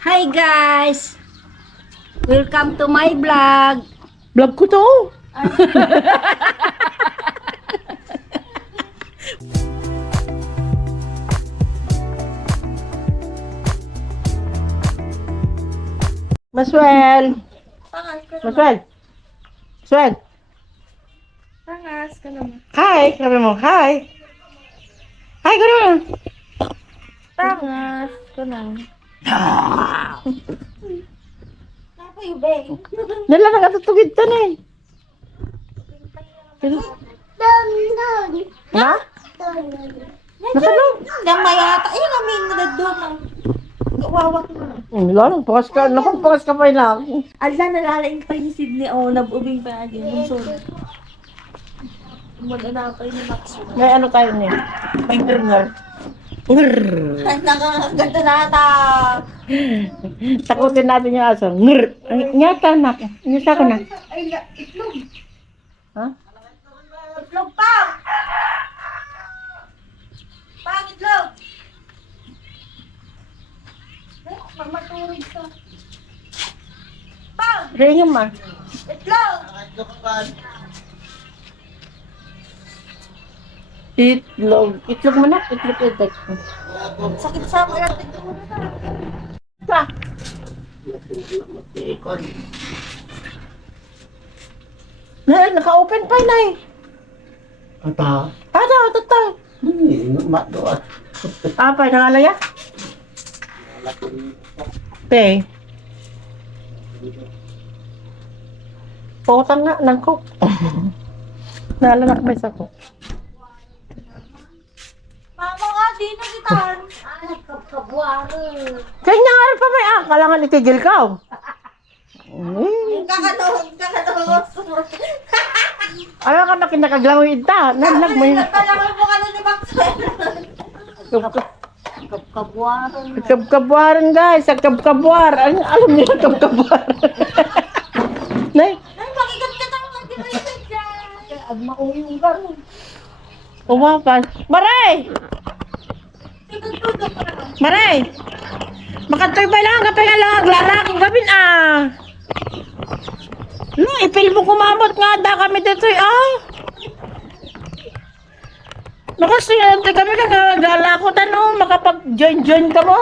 Hi guys! Welcome to my vlog. Vlog ko to. Maswel. Maswel. Maswel. Pangas ka naman. Hi. Sabi mo, hi. Hi, gano'n. Pangas ka naman. Nala nakatutugid to na eh. Na? Nakano? Gamayata. Ay, namin nadadong. Wawak na. Lalo, pakas ka. Naku, pakas ka pa na. Ala, nalalaing pa ni Sydney. Oh, nabubing pa natin. Muna pa ni Max. May ano tayo niya? May gringer. Nakakaganda na ata. Takutin natin yung aso. Ngr. Nyata na. Nyata ko na. Ay, itlog. Ha? Itlog pa. Pang itlog. Mamaturig ka. Pang Ringin ma. itlog. Itlog. Itlog mo na. Itlog. Sakit sa mga itlog. Pa. Naka-open pa na eh. Ata. Ata. Matdoa. Apa, nangalaya? Pe. Potang nga ng cook. Nalanak ba isa ko? Mama nga, di na gitan. Kanya nga rin pa may kalangan itigil ka. Kakano. Ayaw ka na kinakaglamawid ta. Naglag mo yun. Talagang mo ka na ni Max. Kabkabuaran. Kabkabuaran guys. Kabkabuar. Alam niyo yung kabkabuar. Nay. Ay, makigat ka tayo nga di ba yun dyan? Agma ko yung garo. Umapas. Maray! Maray! Makatoy ba lang? Kapag nga lang aglalakang gabin No, ipil mo kumamot nga da kami dito Nakasiyente kami naglalakot makapag-join ka mo.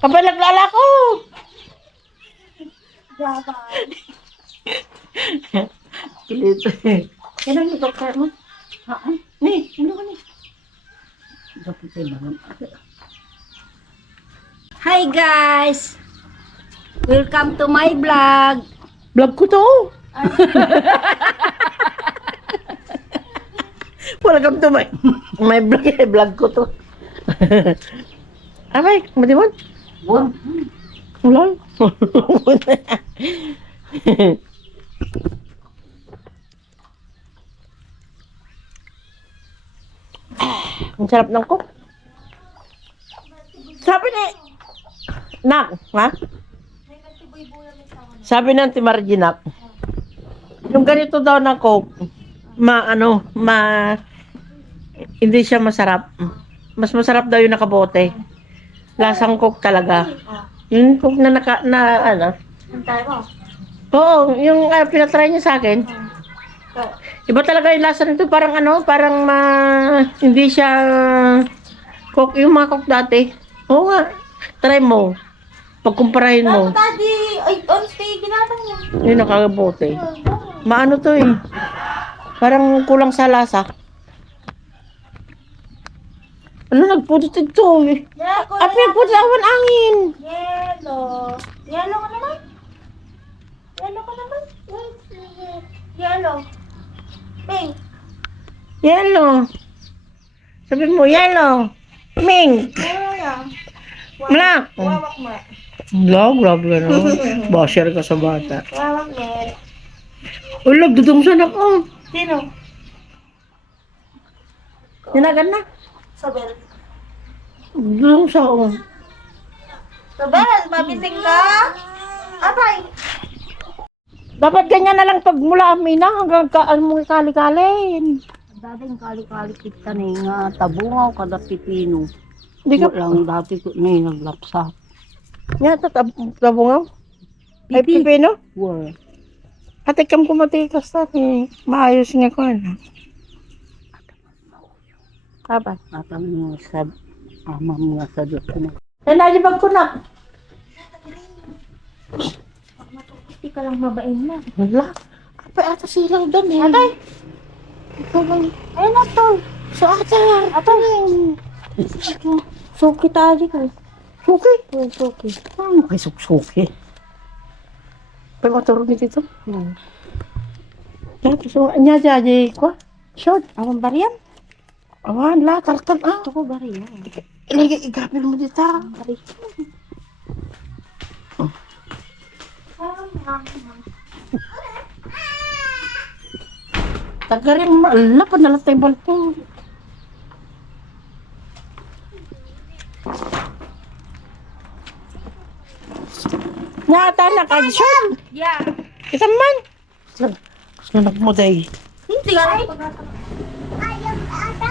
Kapag naglalakot. Kilito Kailan yung doktor mo? Ni, ano ka ni? Hi guys! Welcome to my vlog. Vlog ko to. Welcome to my vlog ko to. Abay, madimon? Ulol. Ang sarap ng cook. Sabi ni Nak, ha? Sabi ng Timarginak, yung ganito daw na coke, hindi siya masarap. Mas masarap daw yung nakabote. Lasang coke talaga. Yung coke na Antay mo? Oo, yung pinatry niya sa akin. Iba talaga yung lasa nito, parang hindi siya coke, yung mga coke dati. Oo nga, try mo. Pagkumparahin mo. Daddy, ay, on stay, ginatang niya. Yun, nakakabote. Maano to eh. Parang kulang sa lasa. Ano, nagpudot ito eh. Yeah, At nagpudot awan angin. Yellow. Yellow ka naman? Yellow ka naman? Yellow. Pink. Yellow. Sabi mo, yellow. Mink. Yellow yan. Black. Wawak mo. Grabe no. Basher ka sa bata. Wawak mo. Ulag, dudong sa anak ko. Sino? Tinagan na. Sabel. Dudong sa ako. Sabel, mabising ka? Abay. Dapat ganyan na lang pag mula amina hanggang mo kali-kalin. Dating kali-kali kita nga tabungaw kada pipino. Hindi ka Lang dati ko na yung naglapsa. Nga, tabungaw. Ay, pipino? War. Ate, kam kumatikas natin. Maayos nga ko, ano? Kapan? Atang mga sa amam nga sa Diyos ko na. Lagi bag ko na. Hindi ka lang mabain na. Wala. Kapay ata silang doon eh. Atay. Ikaw lang. Ayun na to. So ata. Ata na yun. Suki tayo ko. Suki. Suki. Ano kay suksuki? Pag maturo ni dito. Yan, so, anya jaji ko. Short. Awang bariyan? Awan, la, tartan ah. Ito ko bariyan. Ilagay, igapil mo dito. Tagarin mo, ala, panalatay balto. Nata na kag-short. Yeah. Kita man. Gusto nagmuday. Hindi ka rin.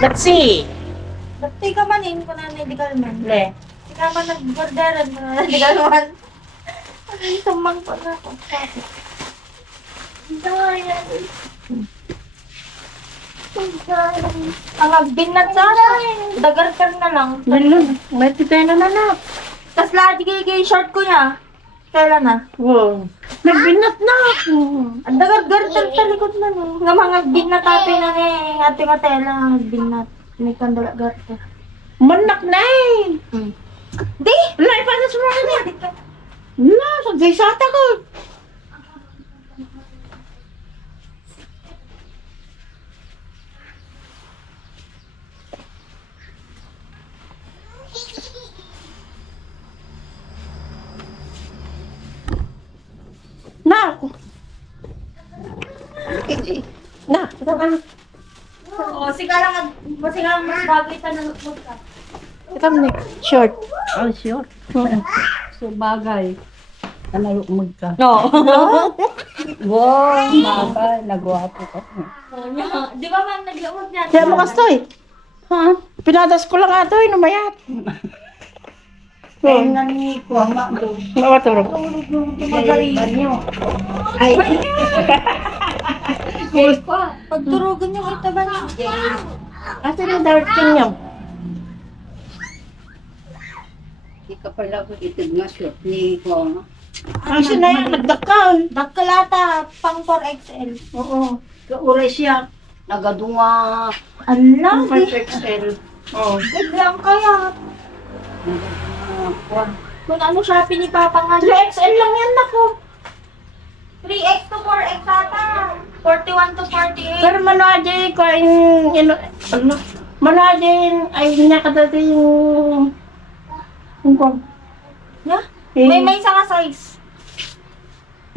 Let's see. Dati ka man eh. Hindi ko na hindi ka naman. Le. Hindi ka man nag-borderan. Hindi ka naman. Ay, samang pa na ako. Ang agbinat sana. Dagar ka na lang. Meron. May titena na na. Tapos lagi kay short ko niya. Kailan na? Wow. Nagbinat na ako. Ang dagar sa likod na no. Nga mga binat ate na ni ate Matela. Ang binat. May kandala garta. Manak na eh. Di! Wala, ipanas mo na niya. Wala, sagsay-sata ko. Na! Na! Oo, sige lang mas bagay tanong ka. Ito mo ni. Short. Oh, sure. So bagay. Ano magka? No. Wow, bagay. Nagwapo ka. Di ba man nag-iawag niya? Kaya mo kastoy. Ha? Pinadas ko lang ato, numayat. Kaya nga ni Kuwama doon. Mawaturog. Magaling. Ay. Pagturugan yung ito ba niya? Asa na dark king niya? Hindi ka pala ko itig nga shoot ni Kuwama. Asa na yan, nagdakal. Dakalata, pang 4XL. Oo. Kauray siya. Nagadunga. Ala, 5XL. Oo. biglang kaya. Kung ano Shopee ni Papa nga. 3XL lang yan ako. 3X to 4X ata. 41 to 48. Pero manajay ko ano? Manajay ay niya kadati yung kung Yeah? May isa ka size.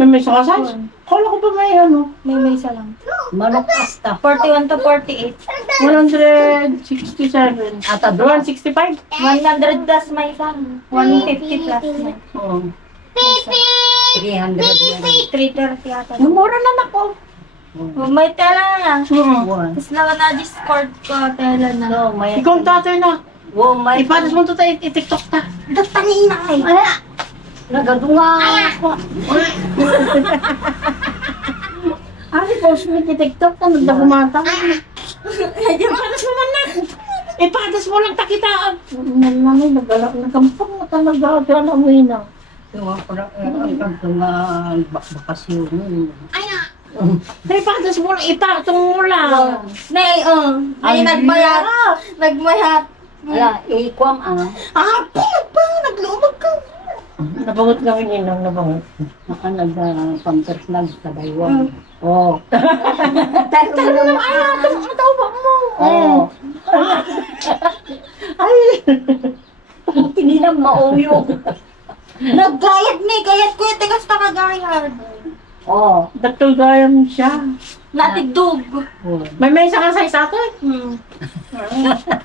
may sa size. Kala ko ba may ano? May isa lang. Manok pasta. 41 to 48. 167. Ata 165. 100 plus may isa. 150 plus may. Oo. 300 330 ata. Mura na nako. May tela na yan. Oo. Tapos na-discord ko tela na. No, may... Ikaw ang tatay na. Oh, may... Ipatas mo ito tayo, i-tiktok ta. Datangin na eh. Nagadunga ako. Ay, post mo i-tiktok ta, nagdagumata. Ipatas mo man na. Ipatas mo lang takitaan. Nalamay, nagalak na kampang na talaga. Diyan na umuwi na. Bakasyon. Ipatas mo lang, ipatong mo lang. Nay, ay nagmayat. Nagmayat. Wala, ikwam ang Naglumag ka. Nabangot kami ninang, nabangot. nagpampers nagsabaywan. Oo. Tara na, ay, ang tawag mo. Oo. Ay, Hindi na mauyo. Naggayat ni, gayat ko yung tigas na kagayat. Oo. datul gayam siya. Natigdog. May isa ka size ato eh.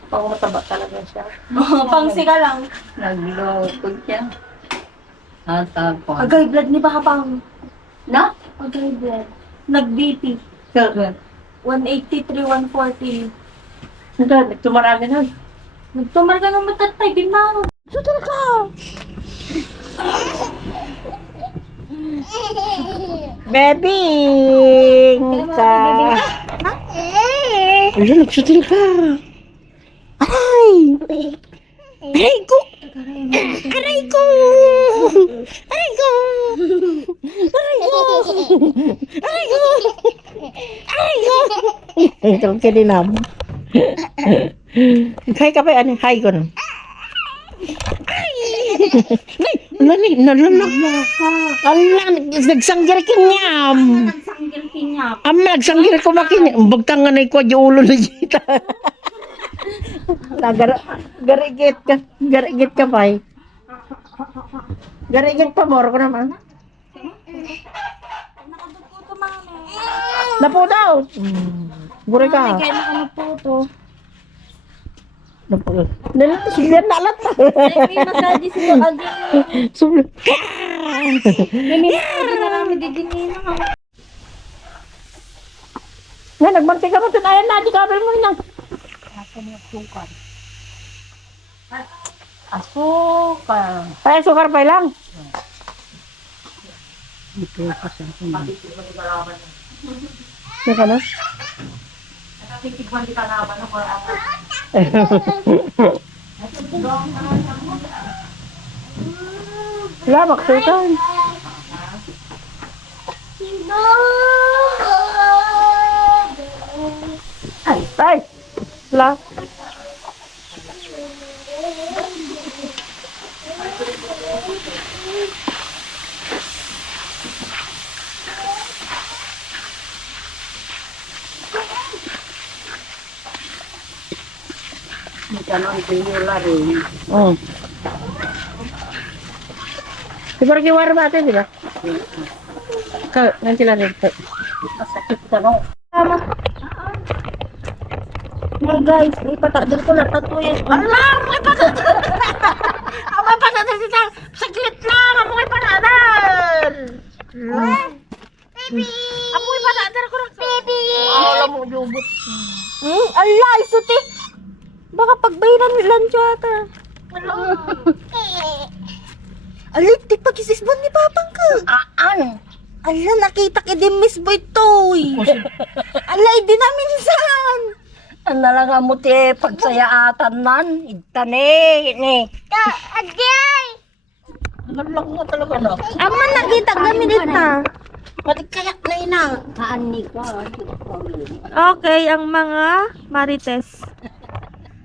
Pang mataba talaga siya. Pang sika lang. Nagloko siya. Atapon. Agay blood ni Papang. Na? Agay blood. Nag-BP. Kaya, 183, 140. hindi, nagtumarami na. Nagtumar ka ng matatay, binaro. Sutal ka! Bebing ka! Ayun, nagsutil ka! Ay! Aray ko! Aray ko! Aray ko! Aray ko! Aray ko! Aray ko! Ito ka din naman. Hay ka ba? Ano? Hay ko na. Ay! Nalalak mo. Ala, nagsanggir ka niyam. Nagsanggil kinyap. Nagsanggir ko makin. Bagtangan na ko, di ulo na dito. Garigit ka. Garigit ka pa eh. Garigit pa, moro ko naman. Nakadugo to, mami. Napo daw. Buri ka. Kaya ano po to. Napo. Nalatas, biyan na alat. May massage si Agi. Sulo. May massage na kami didinin na kami. Nga, nagmantik ka mo. Tunayan na. Di kabel mo na. Asukal. Ay, sukar pa lang. Teka na. Wala, maksutan. Ay! Wala. Ganon pinula rin. Oh. Di ba kiwara ba ate, di ba? Nanti lang rin. Masakit ka no. Hey guys, ipatadal ko na tattoo yan. Allah! May patadal! May patadal dito! Saglit lang! Amoy patadal! Baby! Amoy patadal ko lang! Baby! Alam mo, jubot. Allah, isuti. Baka pagbayaran nilang tiyata. Alit, di pag-isisbon ni Papang ka. Aan. Ala, nakita ka din Miss Boy Toy. Ala, hindi namin saan. Ang nalaga mo ti pagsayaatan man. Itane. Ni. Nalang nga talaga na. Aman, nakita kami dito. Matikayak na ina. Kaani ka. Okay, ang mga marites.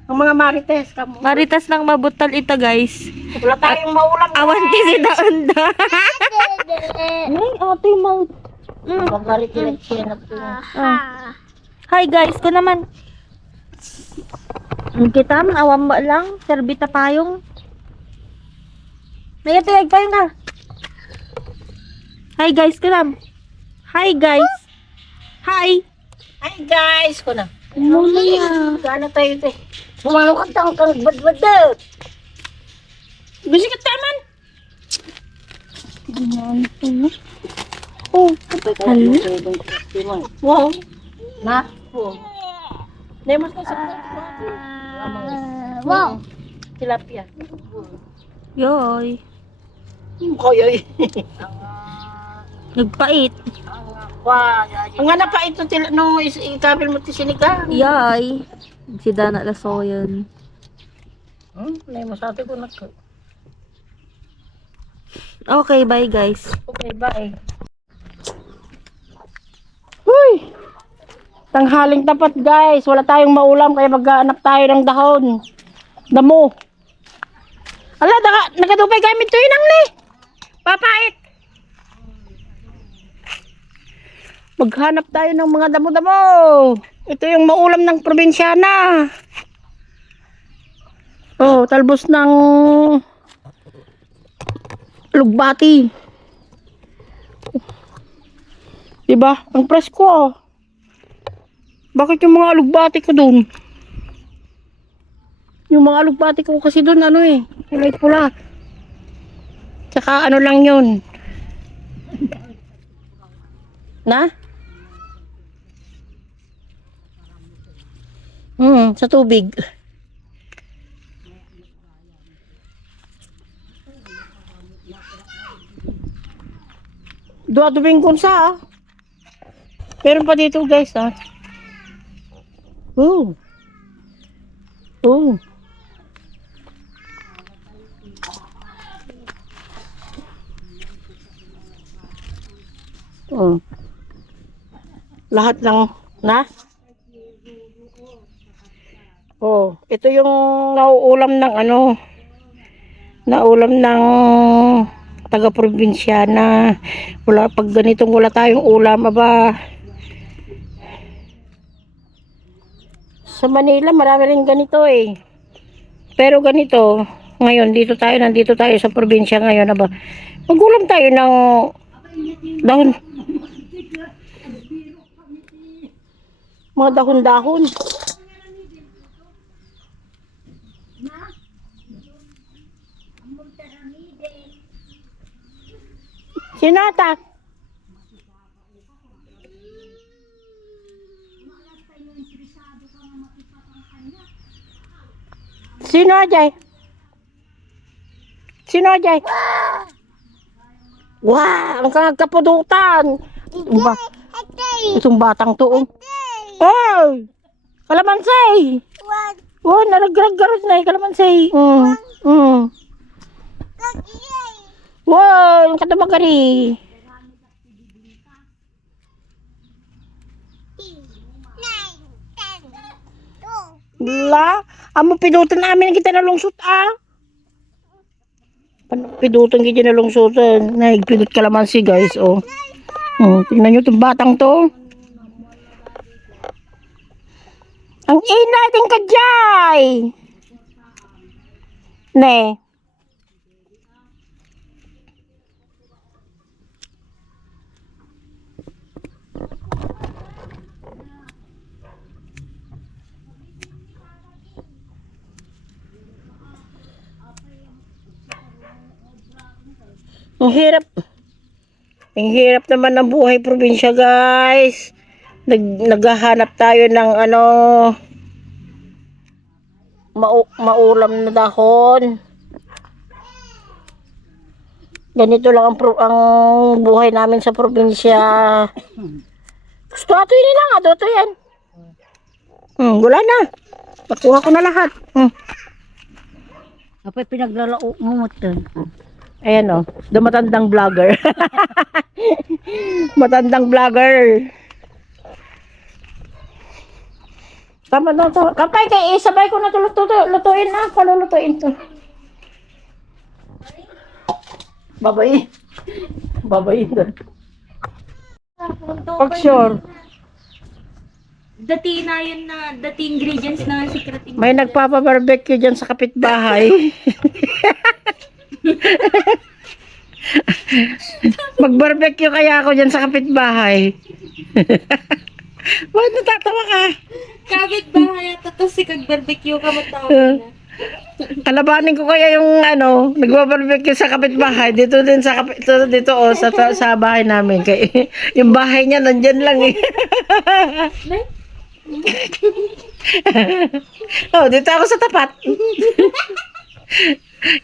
Ang mga marites kamo. Marites ng mabutal ito, guys. Wala tayong maulam. Awan kasi daunda. Ay, ate yung mouth. Ang marites siya na po. Hi guys, ko naman. Kita man awam ba lang, serbita payong. Nayatayag payong ka. Hi guys, ko nam. Hi guys. Hi. Hi guys! Ko na. Muna na. Gana tayo ito eh. Sumalo ka tang kang badbadot. Gusto ka taman? Oh, Wow. Na? Nemas na sa wow. tilapia. Yoy. Koyoy. Nagpait. Ang nga na pa ito no ikabil mo ti sinigang. Yoy. Si Dana Lasoyan. Nemas ate ko nak. Okay, bye guys. Okay, bye. Uy! Tanghaling tapat guys. Wala tayong maulam kaya maghanap tayo ng dahon. Damo. Ala, nagadupay kami ito yun ang ni. Papait. Maghanap tayo ng mga damo-damo. Ito yung maulam ng probinsyana. Oh, talbos ng lugbati. Diba? Ang presko ah. Bakit yung mga alugbati ko dun? Yung mga alugbati ko kasi dun ano eh. Kulay pula. Tsaka ano lang yun. Na? Sa tubig. Dua Domingo sa ah. Meron pa dito guys ah. Oh. Oh. Oh. Lahat ng na. Oh, ito yung nauulam ng ano, nauulam ng taga-probinsya na wala pag ganitong wala tayong ulam aba. Sa Manila marami rin ganito eh. Pero ganito, ngayon nandito tayo sa probinsya ngayon aba. Magulam tayo ng dahon. Mga dahon-dahon. Sinata. Sino Ajay? Sino Ajay? Wah, ang kagkapudutan. Itong batang to. Oh! Kalamansi! Oh, nalagrag-garot na kalamansi. Wow, yung katabagari. La, amo pidutan namin kita nalungsot ah. Pidutan kita nalungsotan. Naigpidot kalamansi guys, oh. Tingnan nyo itong batang to. Ang inay din kadyay. Ne. Ang hirap. Ang hirap naman ng buhay probinsya, guys. Naghahanap tayo ng ano maulam na dahon. Ganito lang ang buhay namin sa probinsya. Gusto ato yun lang, ato yan. Wala na. Nakuha ko na lahat. Apay pinaglalao mo ito. Ayan o, the matandang vlogger. Matandang vlogger. Tama na to. Kapay kay sabay ko na lutuin na. Palulutuin to. Babay. Babay doon. Pag sure. Dati na yun na, dati ingredients na secret ingredients. May nagpapabarbecue dyan sa kapitbahay. Mag-barbecue kaya ako dyan sa kapitbahay. Bakit natatawa ka? Kapitbahay at tapos si kag-barbecue ka matawag na. Kalabanin ko kaya yung ano, nagba-barbecue sa kapitbahay dito din sa dito oh, sa bahay namin kay yung bahay niya nandiyan lang eh. Oh, dito ako sa tapat.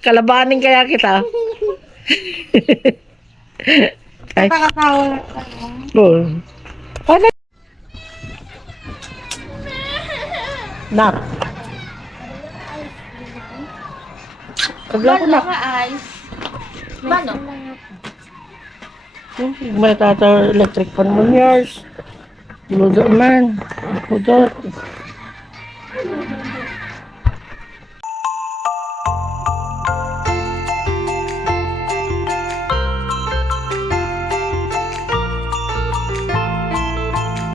Kalabanin kaya kita. Ay. Nakakatawa. Oh. Ano? Nak. Kabla ko na. Ice. Bano? May tata electric pan mo years. Ludo man. Ludo.